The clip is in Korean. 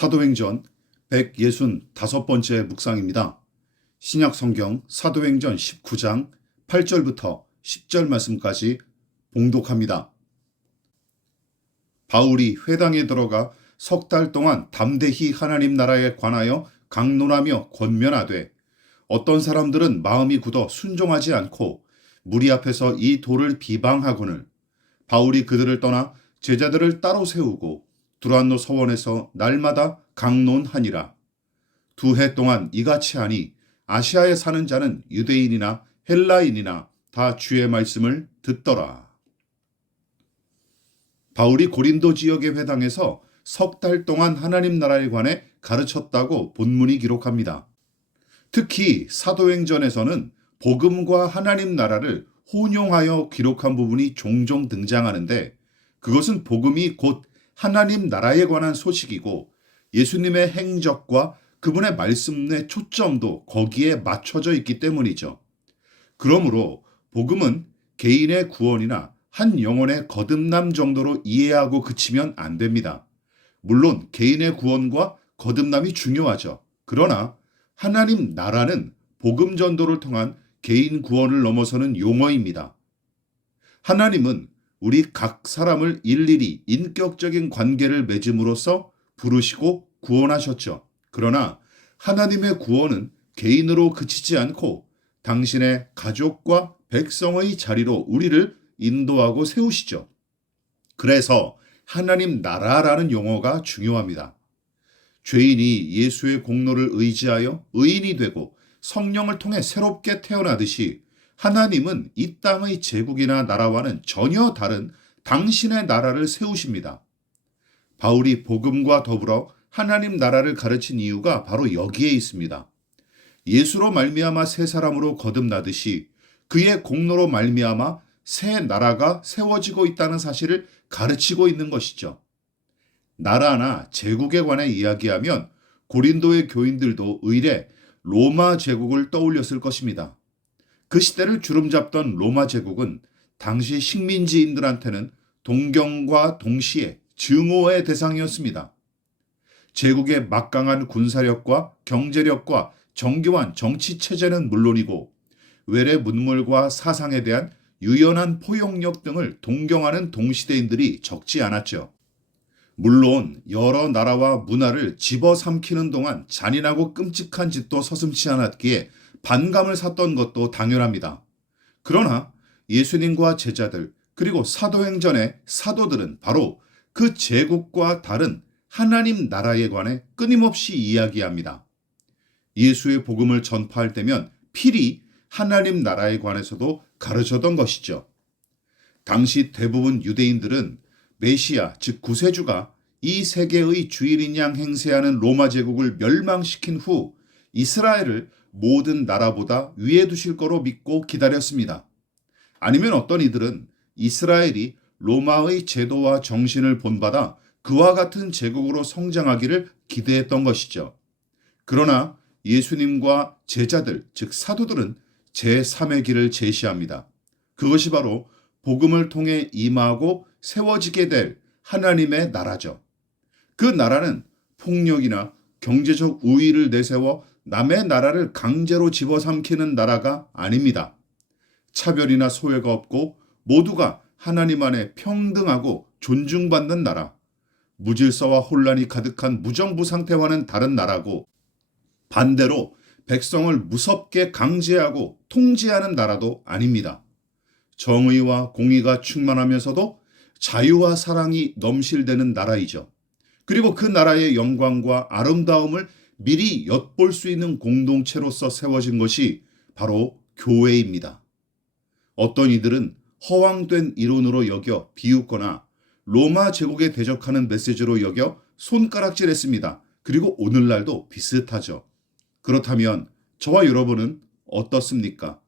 사도행전 165번째 묵상입니다. 신약성경 사도행전 19장 8절부터 10절 말씀까지 봉독합니다. 바울이 회당에 들어가 석 달 동안 담대히 하나님 나라에 관하여 강론하며 권면하되 어떤 사람들은 마음이 굳어 순종하지 않고 무리 앞에서 이 도를 비방하거늘 바울이 그들을 떠나 제자들을 따로 세우고 두란노 서원에서 날마다 강론하니라. 2해 동안 이같이 하니 아시아에 사는 자는 유대인이나 헬라인이나 다 주의 말씀을 듣더라. 바울이 고린도 지역의 회당에서 석 달 동안 하나님 나라에 관해 가르쳤다고 본문이 기록합니다. 특히 사도행전에서는 복음과 하나님 나라를 혼용하여 기록한 부분이 종종 등장하는데 그것은 복음이 곧 하나님 나라에 관한 소식이고 예수님의 행적과 그분의 말씀의 초점도 거기에 맞춰져 있기 때문이죠. 그러므로 복음은 개인의 구원이나 한 영혼의 거듭남 정도로 이해하고 그치면 안 됩니다. 물론 개인의 구원과 거듭남이 중요하죠. 그러나 하나님 나라는 복음 전도를 통한 개인 구원을 넘어서는 용어입니다. 하나님은 우리 각 사람을 일일이 인격적인 관계를 맺음으로써 부르시고 구원하셨죠. 그러나 하나님의 구원은 개인으로 그치지 않고 당신의 가족과 백성의 자리로 우리를 인도하고 세우시죠. 그래서 하나님 나라라는 용어가 중요합니다. 죄인이 예수의 공로를 의지하여 의인이 되고 성령을 통해 새롭게 태어나듯이 하나님은 이 땅의 제국이나 나라와는 전혀 다른 당신의 나라를 세우십니다. 바울이 복음과 더불어 하나님 나라를 가르친 이유가 바로 여기에 있습니다. 예수로 말미암아 새 사람으로 거듭나듯이 그의 공로로 말미암아 새 나라가 세워지고 있다는 사실을 가르치고 있는 것이죠. 나라나 제국에 관해 이야기하면 고린도의 교인들도 의례 로마 제국을 떠올렸을 것입니다. 그 시대를 주름잡던 로마 제국은 당시 식민지인들한테는 동경과 동시에 증오의 대상이었습니다. 제국의 막강한 군사력과 경제력과 정교한 정치 체제는 물론이고 외래 문물과 사상에 대한 유연한 포용력 등을 동경하는 동시대인들이 적지 않았죠. 물론 여러 나라와 문화를 집어삼키는 동안 잔인하고 끔찍한 짓도 서슴지 않았기에 반감을 샀던 것도 당연합니다. 그러나 예수님과 제자들 그리고 사도행전의 사도들은 바로 그 제국과 다른 하나님 나라에 관해 끊임없이 이야기합니다. 예수의 복음을 전파할 때면 필히 하나님 나라에 관해서도 가르쳤던 것이죠. 당시 대부분 유대인들은 메시아 즉 구세주가 이 세계의 주일인 양 행세하는 로마 제국을 멸망시킨 후 이스라엘을 모든 나라보다 위에 두실 거로 믿고 기다렸습니다. 아니면 어떤 이들은 이스라엘이 로마의 제도와 정신을 본받아 그와 같은 제국으로 성장하기를 기대했던 것이죠. 그러나 예수님과 제자들 즉 사도들은 제3의 길을 제시합니다. 그것이 바로 복음을 통해 임하고 세워지게 될 하나님의 나라죠. 그 나라는 폭력이나 경제적 우위를 내세워 남의 나라를 강제로 집어삼키는 나라가 아닙니다. 차별이나 소외가 없고 모두가 하나님 안에 평등하고 존중받는 나라. 무질서와 혼란이 가득한 무정부 상태와는 다른 나라고 반대로 백성을 무섭게 강제하고 통제하는 나라도 아닙니다. 정의와 공의가 충만하면서도 자유와 사랑이 넘실대는 나라이죠. 그리고 그 나라의 영광과 아름다움을 미리 엿볼 수 있는 공동체로서 세워진 것이 바로 교회입니다. 어떤 이들은 허황된 이론으로 여겨 비웃거나 로마 제국에 대적하는 메시지로 여겨 손가락질했습니다. 그리고 오늘날도 비슷하죠. 그렇다면 저와 여러분은 어떻습니까?